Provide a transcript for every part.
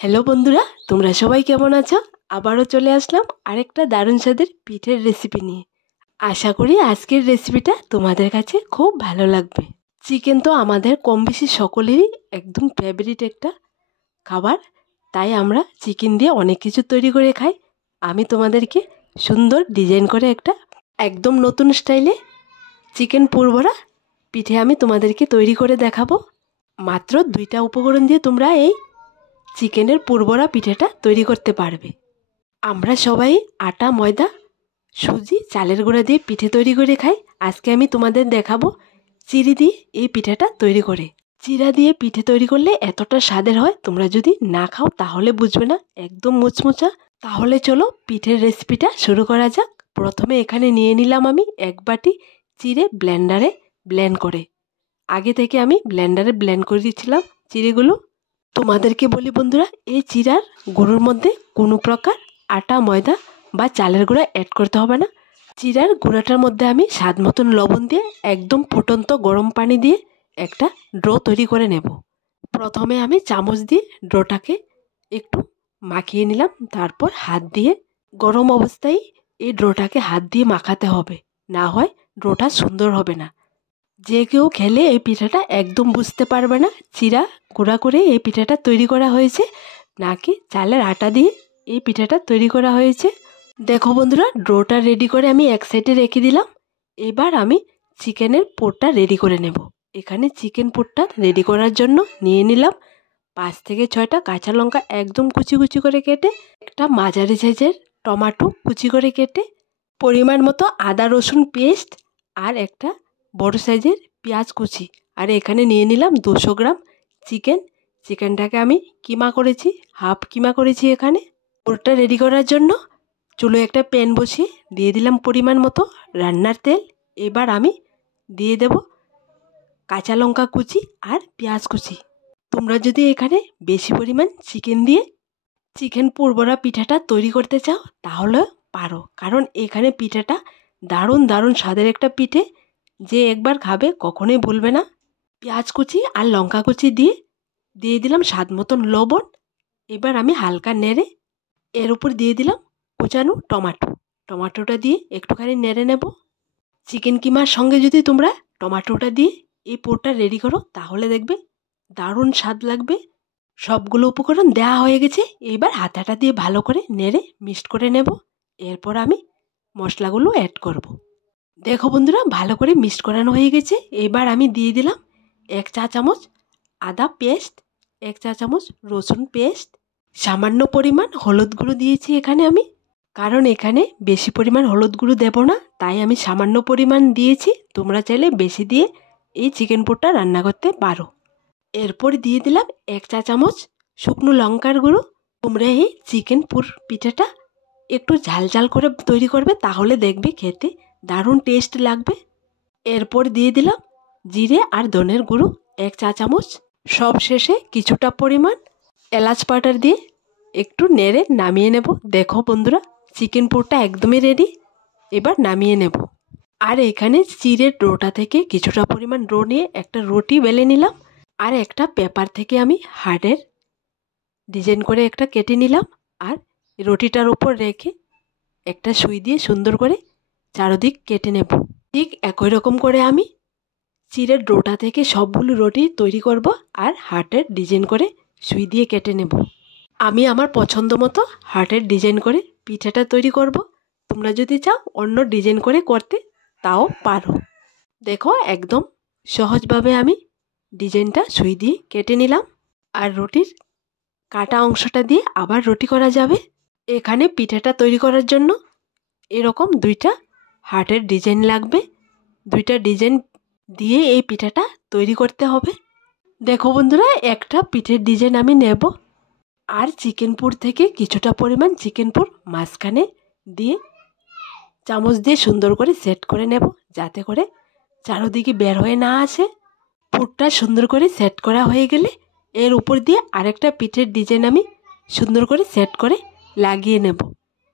Hello বন্ধুরা, তোমরা সবাই কেমন আছো? আবারও চলে আসলাম আরেকটা দারুণ স্বাদের পিঠের রেসিপি নিয়ে। আশা করি আজকের রেসিপিটা তোমাদের কাছে খুব ভালো লাগবে। চিকেন তো আমাদের কম বেশি সকলেরই একদম ফেভারিট একটা খাবার, তাই আমরা চিকেন দিয়ে অনেক কিছু তৈরি করে খাই। আমি তোমাদেরকে সুন্দর ডিজাইন করে একটা একদম নতুন স্টাইলে চিকেন পুরভরা পিঠে আমি তোমাদেরকে তৈরি করে দেখাবো। মাত্র 2টা উপকরণ দিয়ে তোমরা এই চিকেনের পুরভরা পিঠেটা তৈরি করতে পারবে। আমরা সবাই আটা, ময়দা, সুজি, চালের গুঁড়া দিয়ে পিঠে তৈরি করে খাই। আজকে আমি তোমাদের দেখাবো চিড়ি দিয়ে এই পিঠেটা তৈরি করে। চিড়া দিয়ে পিঠে তৈরি করলে এতটা স্বাদের হয়, তোমরা যদি না খাও তাহলে বুঝবে না, একদম মুচমুচা। তাহলে চলো পিঠের রেসিপিটা শুরু করা যাক। প্রথমে এখানে নিয়ে নিলাম আমি 1 বাটি চিড়ে ব্লেন্ডারে ব্লেন্ড করে। আগে থেকে আমি ব্লেন্ডারে ব্লেন্ড করে দিয়েছিলাম চিড়েগুলো। তোমাদেরকে বলি বন্ধুরা, এই চিড়ার গুঁড়োর মধ্যে কোনো প্রকার আটা, ময়দা বা চালের গুঁড়া অ্যাড করতে হবে না। চিড়ার গুঁড়াটার মধ্যে আমি স্বাদ মতন লবণ দিয়ে একদম ফুটন্ত গরম পানি দিয়ে একটা ডো তৈরি করে নেব। প্রথমে আমি চামচ দিয়ে ডোটাকে একটু মাখিয়ে নিলাম, তারপর হাত দিয়ে গরম অবস্থায় এই ডোটাকে হাত দিয়ে মাখাতে হবে, না হয় ডোটা সুন্দর হবে না। যে কেউ খেলে এই পিঠাটা একদম বুঝতে পারবে না চিড়া গুঁড়া করে এই পিঠাটা তৈরি করা হয়েছে নাকি চালের আটা দিয়ে এই পিঠাটা তৈরি করা হয়েছে। দেখো বন্ধুরা, ডোটা রেডি করে আমি এক সাইডে রেখে দিলাম। এবার আমি চিকেনের পুরটা রেডি করে নেব। এখানে চিকেন পুরটা রেডি করার জন্য নিয়ে নিলাম 5 থেকে 6টা কাঁচা লঙ্কা একদম কুচি কুচি করে কেটে, একটা মাঝারি সাইজের টমেটো কুচি করে কেটে, পরিমাণ মতো আদা রসুন পেস্ট, আর একটা বড় সাইজের পেঁয়াজ কুচি। আর এখানে নিয়ে নিলাম 200 গ্রাম চিকেন। চিকেনটাকে আমি কিমা করেছি, হাফ কিমা করেছি। এখানে পুরটা রেডি করার জন্য চুলোয় একটা প্যান বসিয়ে দিয়ে দিলাম পরিমাণ মতো রান্নার তেল। এবার আমি দিয়ে দেব কাঁচা লঙ্কা কুচি আর পেঁয়াজ কুচি। তোমরা যদি এখানে বেশি পরিমাণ চিকেন দিয়ে চিকেন পুরভরা পিঠাটা তৈরি করতে চাও তাহলে পারো, কারণ এখানে পিঠাটা দারুণ দারুণ স্বাদের একটা পিঠে, যে একবার খাবে কখনোই ভুলবে না। পেঁয়াজ কুচি আর লঙ্কা কুচি দিয়ে দিলাম স্বাদ মতন লবণ। এবার আমি হালকা নেড়ে এর উপর দিয়ে দিলাম কুচানো টমাটোটা দিয়ে একটুখানি নেড়ে নেব। চিকেন কিমার সঙ্গে যদি তোমরা টমাটোটা দিয়ে এই পুরটা রেডি করো তাহলে দেখবে দারুণ স্বাদ লাগবে। সবগুলো উপকরণ দেওয়া হয়ে গেছে। এবার হাতাটা দিয়ে ভালো করে নেড়ে মিক্সড করে নেব। এরপর আমি মশলাগুলো অ্যাড করব। দেখো বন্ধুরা, ভালো করে মিক্সড করানো হয়ে গেছে। এবার আমি দিয়ে দিলাম 1 চা চামচ আদা পেস্ট, 1 চা চামচ রসুন পেস্ট, সামান্য পরিমাণ হলুদ গুঁড়ো দিয়েছি এখানে আমি, কারণ এখানে বেশি পরিমাণ হলুদ গুঁড়ো দেব না, তাই আমি সামান্য পরিমাণ দিয়েছি। তোমরা চাইলে বেশি দিয়ে এই চিকেন পুরটা রান্না করতে পারো। এরপর দিয়ে দিলাম 1 চা চামচ শুকনো লঙ্কার গুঁড়ো। তোমরা এই চিকেন পুর পিঠাটা একটু ঝাল ঝাল করে তৈরি করবে, তাহলে দেখবে খেতে দারুণ টেস্ট লাগবে। এরপর দিয়ে দিলাম জিরে আর ধনের গুঁড়ো 1 চা চামচ। সব শেষে কিছুটা পরিমাণ এলাচ পাউডার দিয়ে একটু নেড়ে নামিয়ে নেব। দেখো বন্ধুরা, চিকেন পুরটা একদমই রেডি। এবার নামিয়ে নেব। আর এখানে চিড়ের ডোটা থেকে কিছুটা পরিমাণ ডো নিয়ে একটা রুটি বেলে নিলাম। আর একটা পেপার থেকে আমি হার্টের ডিজাইন করে একটা কেটে নিলাম। আর রুটিটার উপর রেখে একটা সুই দিয়ে সুন্দর করে চারদিক কেটে নেব। ঠিক একই রকম করে আমি চিড়ের ডোটা থেকে সবগুলো রুটি তৈরি করব আর হার্টের ডিজাইন করে সুই দিয়ে কেটে নেব। আমি আমার পছন্দ মতো হার্টের ডিজাইন করে পিঠাটা তৈরি করব। তোমরা যদি চাও অন্য ডিজাইন করে করতে তাও পারো। দেখো, একদম সহজভাবে আমি ডিজাইনটা সুই দিয়ে কেটে নিলাম। আর রুটির কাটা অংশটা দিয়ে আবার রুটি করা যাবে। এখানে পিঠাটা তৈরি করার জন্য এরকম 2টা হার্টের ডিজাইন লাগবে। 2টা ডিজাইন দিয়ে এই পিঠাটা তৈরি করতে হবে। দেখো বন্ধুরা, একটা পিঠের ডিজাইন আমি নেব আর চিকেন পুর থেকে কিছুটা পরিমাণ চিকেন পুর মাঝখানে দিয়ে চামচ দিয়ে সুন্দর করে সেট করে নেব, যাতে করে চারদিকে বের হয়ে না আসে। পুরটা সুন্দর করে সেট করা হয়ে গেলে এর উপর দিয়ে আরেকটা পিঠের ডিজাইন আমি সুন্দর করে সেট করে লাগিয়ে নেব।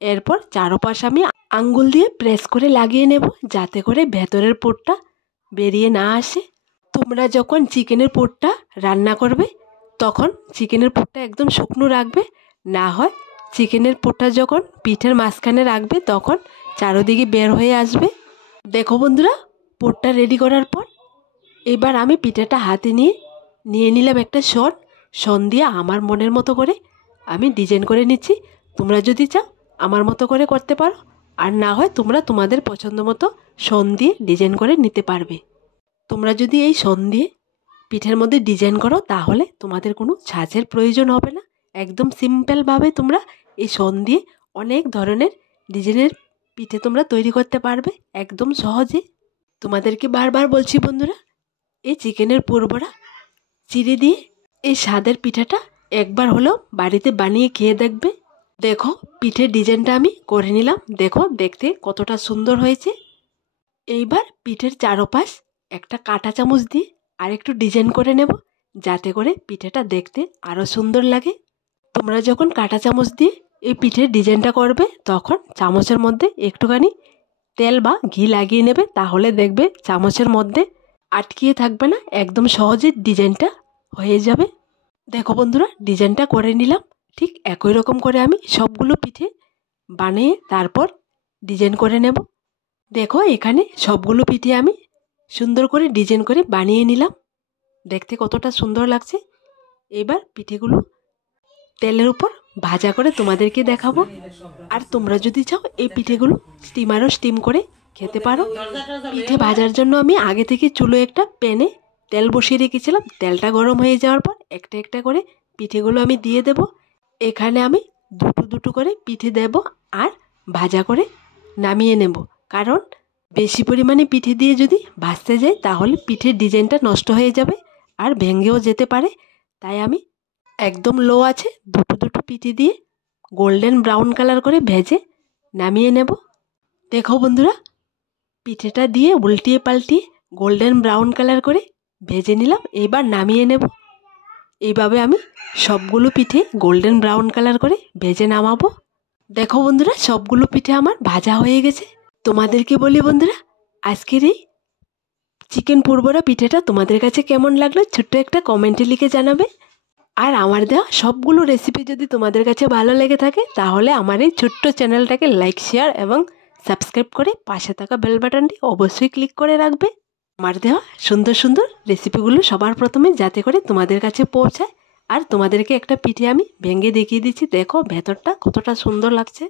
এরপর চারপাশ আমি আঙ্গুল দিয়ে প্রেস করে লাগিয়ে নেব, যাতে করে ভেতরের পুরটা বেরিয়ে না আসে। তোমরা যখন চিকেনের পুরটা রান্না করবে তখন চিকেনের পুরটা একদম শুকনো রাখবে, না হয় চিকেনের পুরটা যখন পিঠের মাঝখানে রাখবে তখন চারোদিকে বের হয়ে আসবে। দেখো বন্ধুরা, পুরটা রেডি করার পর এবার আমি পিঠাটা হাতে নিয়ে নিলাম একটা শন দিয়ে আমার মনের মতো করে আমি ডিজাইন করে নিচ্ছি। তোমরা যদি চাও আমার মতো করে করতে পারো, আর না হয় তোমরা তোমাদের পছন্দ মতো শন দিয়ে ডিজাইন করে নিতে পারবে। তোমরা যদি এই শন দিয়ে পিঠের মধ্যে ডিজাইন করো তাহলে তোমাদের কোনো ছাঁচের প্রয়োজন হবে না। একদম সিম্পলভাবে তোমরা এই শন দিয়ে অনেক ধরনের ডিজাইনের পিঠে তোমরা তৈরি করতে পারবে একদম সহজে। তোমাদেরকে বারবার বলছি বন্ধুরা, এই চিকেনের পুরবড়া চিড়ে দিয়ে এই স্বাদের পিঠাটা একবার হলেও বাড়িতে বানিয়ে খেয়ে দেখবে। দেখো পিঠের ডিজাইনটা আমি করে নিলাম, দেখো দেখতে কতটা সুন্দর হয়েছে। এইবার পিঠের চারপাশ একটা কাঁটা চামচ দিয়ে আর একটু ডিজাইন করে নেব, যাতে করে পিঠেটা দেখতে আরও সুন্দর লাগে। তোমরা যখন কাঁটা চামচ দিয়ে এই পিঠের ডিজাইনটা করবে তখন চামচের মধ্যে একটুখানি তেল বা ঘি লাগিয়ে নেবে, তাহলে দেখবে চামচের মধ্যে আটকিয়ে থাকবে না, একদম সহজে ডিজাইনটা হয়ে যাবে। দেখো বন্ধুরা, ডিজাইনটা করে নিলাম। ঠিক একই রকম করে আমি সবগুলো পিঠে বানিয়ে তারপর ডিজাইন করে নেব। দেখো এখানে সবগুলো পিঠে আমি সুন্দর করে ডিজাইন করে বানিয়ে নিলাম, দেখতে কতটা সুন্দর লাগছে। এবার পিঠেগুলো তেলের উপর ভাজা করে তোমাদেরকে দেখাবো। আর তোমরা যদি চাও এই পিঠেগুলো স্টিম করে খেতে পারো। পিঠে ভাজার জন্য আমি আগে থেকে চুলো একটা প্যানে তেল বসিয়ে রেখেছিলাম। তেলটা গরম হয়ে যাওয়ার পর একটা একটা করে পিঠেগুলো আমি দিয়ে দেব। এখানে আমি দুটো করে পিঠে দেব আর ভাজা করে নামিয়ে নেব, কারণ বেশি পরিমাণে পিঠে দিয়ে যদি ভাজতে যাই তাহলে পিঠের ডিজাইনটা নষ্ট হয়ে যাবে আর ভেঙেও যেতে পারে। তাই আমি একদম লো আছে দুটো পিঠে দিয়ে গোল্ডেন ব্রাউন কালার করে ভেজে নামিয়ে নেব। দেখো বন্ধুরা, পিঠেটা দিয়ে উল্টিয়ে পাল্টিয়ে গোল্ডেন ব্রাউন কালার করে ভেজে নিলাম, এবার নামিয়ে নেব। এইভাবে আমি সবগুলো পিঠে গোল্ডেন ব্রাউন কালার করে ভেজে নামাবো। দেখো বন্ধুরা, সবগুলো পিঠে আমার ভাজা হয়ে গেছে। তোমাদেরকে বলি বন্ধুরা, আজকের এই চিকেন পুরবড়া পিঠেটা তোমাদের কাছে কেমন লাগলো ছোট্ট একটা কমেন্টে লিখে জানাবে। আর আমার দেওয়া সবগুলো রেসিপি যদি তোমাদের কাছে ভালো লেগে থাকে তাহলে আমার এই ছোট্ট চ্যানেলটাকে লাইক, শেয়ার এবং সাবস্ক্রাইব করে পাশে থাকা বেল বাটনটি অবশ্যই ক্লিক করে রাখবে। আমার দেওয়া সুন্দর সুন্দর রেসিপিগুলো সবার প্রথমে যাতে করে তোমাদের কাছে পৌঁছায়। আর তোমাদেরকে একটা পিঠে আমি ভেঙে দেখিয়ে দিচ্ছি, দেখো ভেতরটা কতটা সুন্দর লাগছে।